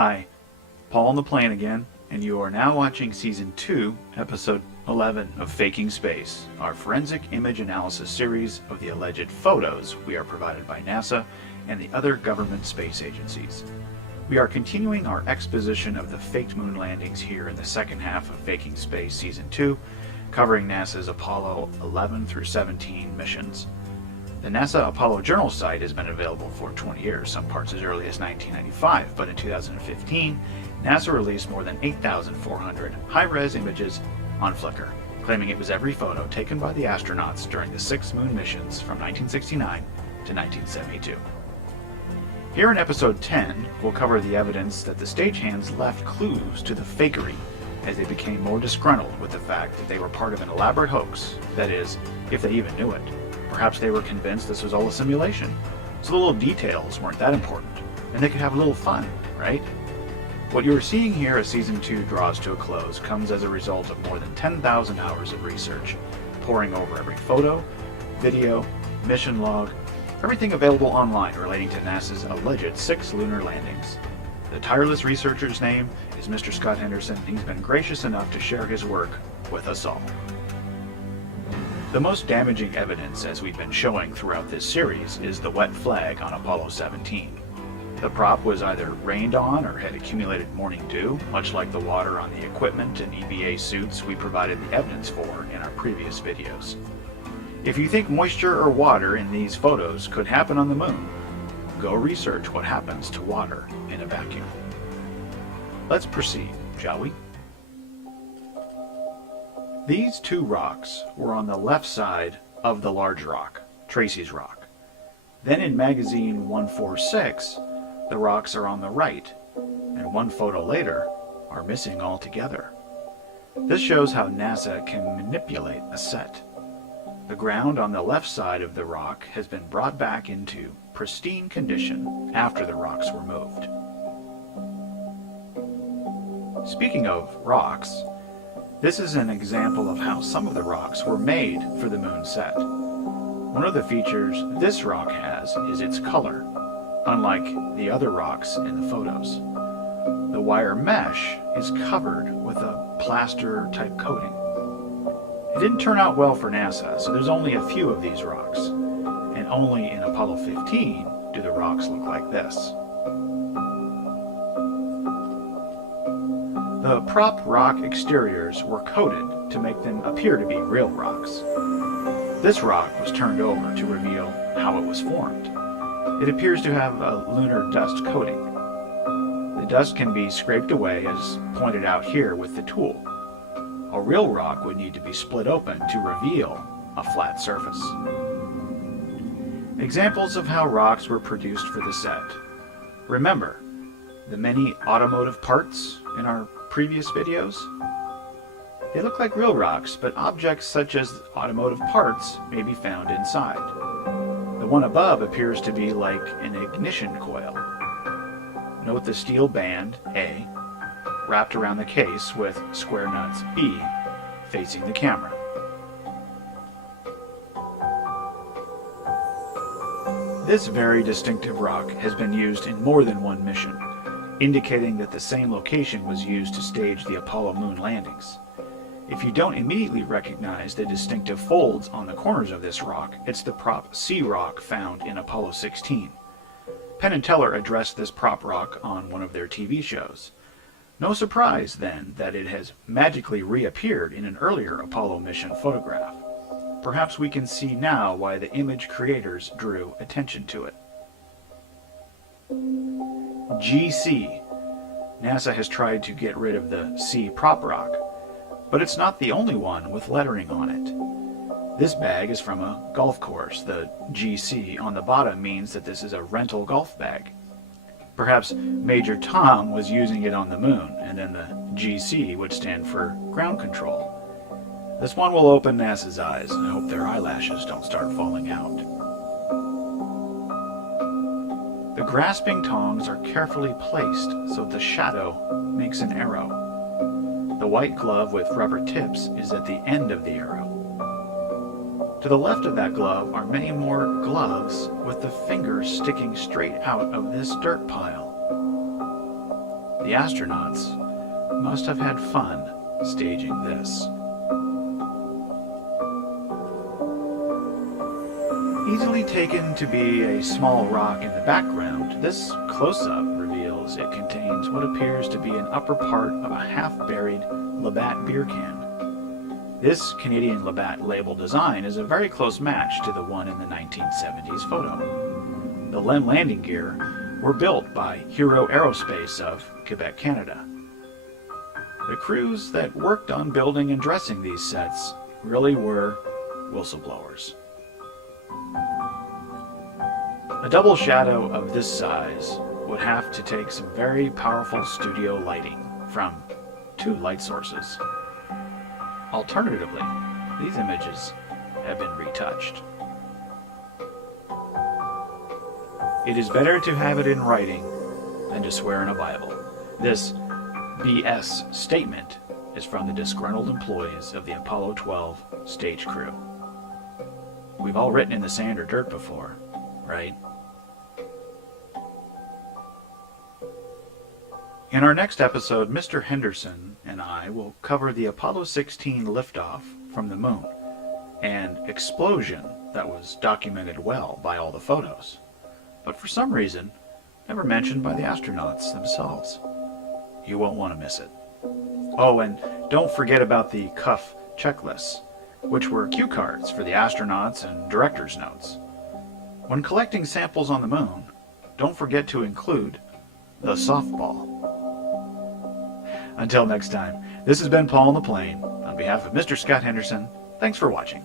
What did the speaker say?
Hi, Paul on the plane again, and you are now watching Season 2, Episode 11 of Faking Space, our forensic image analysis series of the alleged photos we are provided by NASA and the other government space agencies. We are continuing our exposition of the faked moon landings here in the second half of Faking Space Season 2, covering NASA's Apollo 11 through 17 missions. The NASA Apollo Journal site has been available for 20 years, some parts as early as 1995, but in 2015, NASA released more than 8,400 high-res images on Flickr, claiming it was every photo taken by the astronauts during the 6 moon missions from 1969 to 1972. Here in Episode 10, we'll cover the evidence that the stagehands left clues to the fakery as they became more disgruntled with the fact that they were part of an elaborate hoax, that is, if they even knew it. Perhaps they were convinced this was all a simulation, so the little details weren't that important, and they could have a little fun, right? What you are seeing here as Season 2 draws to a close comes as a result of more than 10,000 hours of research, poring over every photo, video, mission log, everything available online relating to NASA's alleged 6 lunar landings. The tireless researcher's name is Mr. Scott Henderson, and he's been gracious enough to share his work with us all. The most damaging evidence, as we've been showing throughout this series, is the wet flag on Apollo 17. The prop was either rained on or had accumulated morning dew, much like the water on the equipment and EVA suits we provided the evidence for in our previous videos. If you think moisture or water in these photos could happen on the moon, go research what happens to water in a vacuum. Let's proceed, shall we? These 2 rocks were on the left side of the large rock, Tracy's Rock. Then in magazine 146, the rocks are on the right, and 1 photo later are missing altogether. This shows how NASA can manipulate a set. The ground on the left side of the rock has been brought back into pristine condition after the rocks were moved. Speaking of rocks, this is an example of how some of the rocks were made for the moon set. One of the features this rock has is its color, unlike the other rocks in the photos. The wire mesh is covered with a plaster-type coating. It didn't turn out well for NASA, so there's only a few of these rocks, and only in Apollo 15 do the rocks look like this. The prop rock exteriors were coated to make them appear to be real rocks. This rock was turned over to reveal how it was formed. It appears to have a lunar dust coating. The dust can be scraped away as pointed out here with the tool. A real rock would need to be split open to reveal a flat surface. Examples of how rocks were produced for the set. Remember the many automotive parts in our previous videos? They look like real rocks, but objects such as automotive parts may be found inside. The one above appears to be like an ignition coil. Note the steel band, A, wrapped around the case with square nuts, B, facing the camera. This very distinctive rock has been used in more than one mission, indicating that the same location was used to stage the Apollo moon landings. If you don't immediately recognize the distinctive folds on the corners of this rock, it's the prop C rock found in Apollo 16. Penn and Teller addressed this prop rock on one of their TV shows. No surprise, then, that it has magically reappeared in an earlier Apollo mission photograph. Perhaps we can see now why the image creators drew attention to it. GC. NASA has tried to get rid of the C prop rock, but it's not the only one with lettering on it. This bag is from a golf course. The GC on the bottom means that this is a rental golf bag. Perhaps Major Tom was using it on the moon, and then the GC would stand for ground control. This one will open NASA's eyes, and I hope their eyelashes don't start falling out. The grasping tongs are carefully placed so the shadow makes an arrow. The white glove with rubber tips is at the end of the arrow. To the left of that glove are many more gloves with the fingers sticking straight out of this dirt pile. The astronauts must have had fun staging this. Easily taken to be a small rock in the background, this close-up reveals it contains what appears to be an upper part of a half-buried Labatt beer can. This Canadian Labatt label design is a very close match to the one in the 1970s photo. The LEM landing gear were built by Hero Aerospace of Quebec, Canada. The crews that worked on building and dressing these sets really were whistleblowers. A double shadow of this size would have to take some very powerful studio lighting from 2 light sources. Alternatively, these images have been retouched. It is better to have it in writing than to swear in a Bible. This BS statement is from the disgruntled employees of the Apollo 12 stage crew. We've all written in the sand or dirt before, right? In our next episode, Mr. Henderson and I will cover the Apollo 16 liftoff from the moon, an explosion that was documented well by all the photos, but for some reason, never mentioned by the astronauts themselves. You won't want to miss it. Oh, and don't forget about the cuff checklists, which were cue cards for the astronauts and director's notes. When collecting samples on the moon, don't forget to include the softball. Until next time, this has been Paul on the Plane. On behalf of Mr. Scott Henderson, thanks for watching.